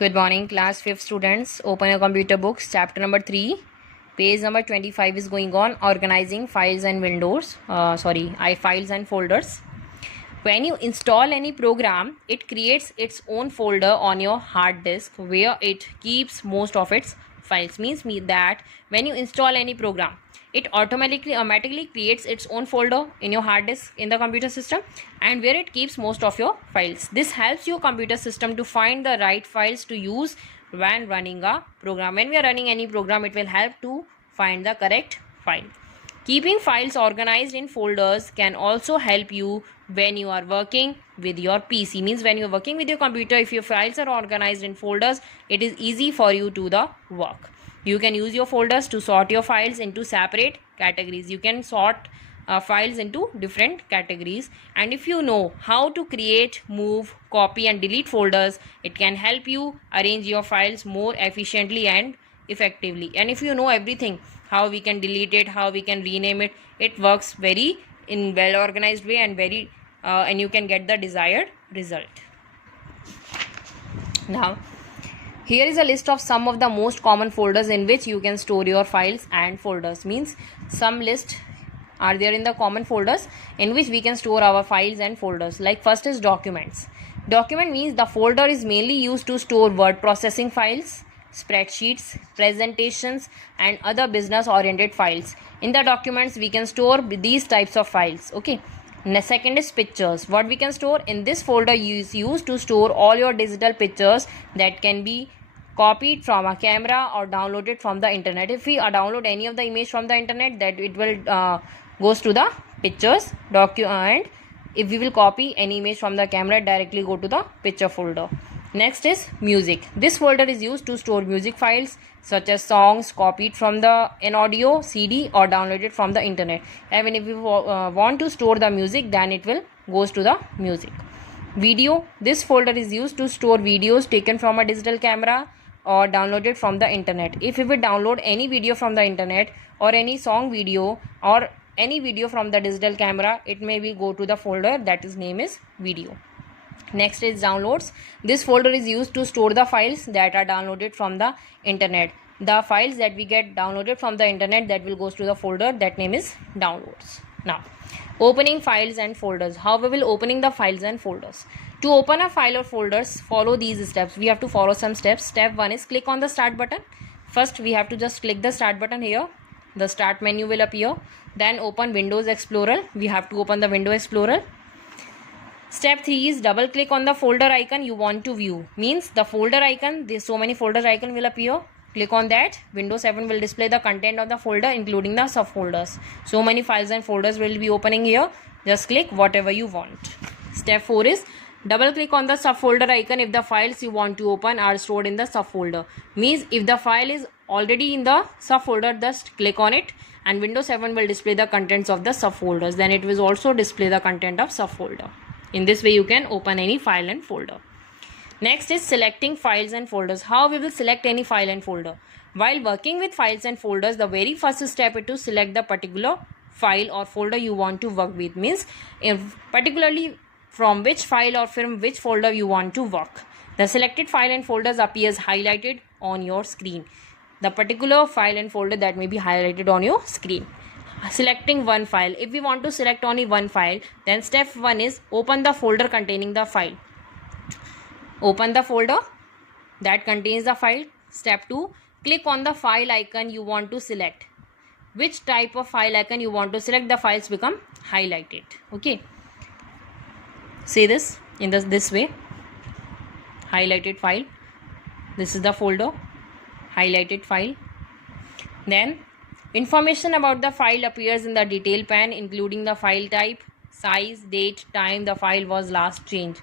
Good morning, class 5th students. Open your computer books. Chapter number 3. Page number 25 is going on. Organizing files and windows. Files and folders. When you install any program, it creates its own folder on your hard disk where it keeps most of its files. Means that when you install any program, it automatically creates its own folder in your hard disk in the computer system, and where it keeps most of your files. This helps your computer system to find the right files to use when running a program. When we are running any program, it will help to find the correct file. Keeping files organized in folders can also help you when you are working with your PC. Means when you are working with your computer, if your files are organized in folders, it is easy for you to the work. You can use your folders to sort your files into separate categories. You can sort files into different categories, and if you know how to create, move, copy and delete folders, it can help you arrange your files more efficiently and effectively. And if you know everything, how we can delete it, how we can rename it, it works very in well organized way and you can get the desired result. Now here is a list of some of the most common folders in which you can store your files and folders. Means some list are there in the common folders in which we can store our files and folders. Like first is documents. Document means the folder is mainly used to store word processing files, spreadsheets, presentations and other business oriented files. In the documents we can store these types of files. Okay. Second is pictures. What we can store in this folder is used to store all your digital pictures that can be copied from a camera or downloaded from the internet. If we download any of the image from the internet, that it will goes to the pictures and if we will copy any image from the camera, directly go to the picture folder. Next is music. This folder is used to store music files such as songs copied from an audio CD or downloaded from the internet. Even if we want to store the music, then it will goes to the music. Video. This folder is used to store videos taken from a digital camera or downloaded from the internet. If we will download any video from the internet or any song video or any video from the digital camera, it may be go to the folder that is name is video. Next is downloads. This folder is used to store the files that are downloaded from the internet. The files that we get downloaded from the internet, that will goes to the folder that name is downloads. Now opening files and folders. How we will opening the files and folders? To open a file or folders, follow these steps. We have to follow some steps. Step 1 is click on the start button. First we have to just click the start button here. The start menu will appear. Then open Windows Explorer. We have to open the Windows Explorer. Step 3 is double click on the folder icon you want to view. Means the folder icon, there's so many folder icon will appear. Click on that. Windows 7 will display the content of the folder including the subfolders. So many files and folders will be opening here. Just click whatever you want. Step 4 is double click on the subfolder icon if the files you want to open are stored in the subfolder. Means if the file is already in the subfolder, just click on it and Windows 7 will display the contents of the subfolders. Then it will also display the content of subfolder. In this way you can open any file and folder. Next is selecting files and folders. How we will select any file and folder? While working with files and folders, the very first step is to select the particular file or folder you want to work with. Means particularly from which file or from which folder you want to work. The selected file and folders appears highlighted on your screen. The particular file and folder that may be highlighted on your screen. Selecting one file. If we want to select only one file, then step 1 is open the folder containing the file. Open the folder that contains the file. Step 2, click on the file icon you want to select. Which type of file icon you want to select, the files become highlighted. Okay. See this in this way. Highlighted file. This is the folder. Highlighted file. Then information about the file appears in the detail pane, including the file type, size, date, time the file was last changed.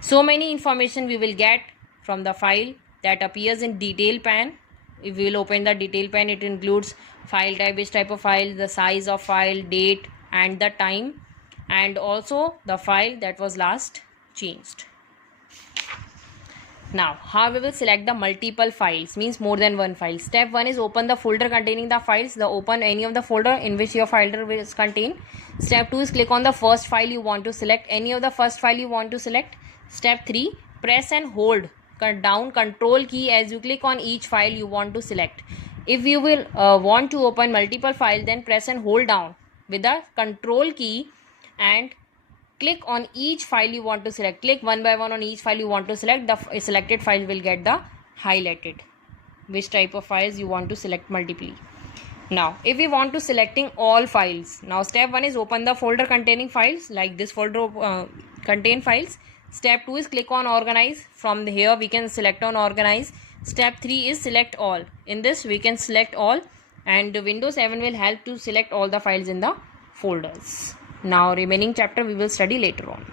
So many information we will get from the file that appears in detail pane. If we will open the detail pane, it includes file type, which type of file, the size of file, date and the time, and also the file that was last changed. Now, how we will select the multiple files, means more than one file. Step 1 is open the folder containing the files. Open any of the folder in which your folder is contained. Step 2 is click on the first file you want to select. Any of the first file you want to select. Step 3, press and hold down control key as you click on each file you want to select. If you will want to open multiple files, then press and hold down with the control key and click on each file you want to select. Click one by one on each file you want to select. The selected file will get the highlighted, which type of files you want to select multiply. Now if we want to selecting all files, now step 1 is open the folder containing files, like this folder contain files. Step 2 is click on organize. From here we can select on organize. Step 3 is select all. In this we can select all, and Windows 7 will help to select all the files in the folders. Now remaining chapter we will study later on.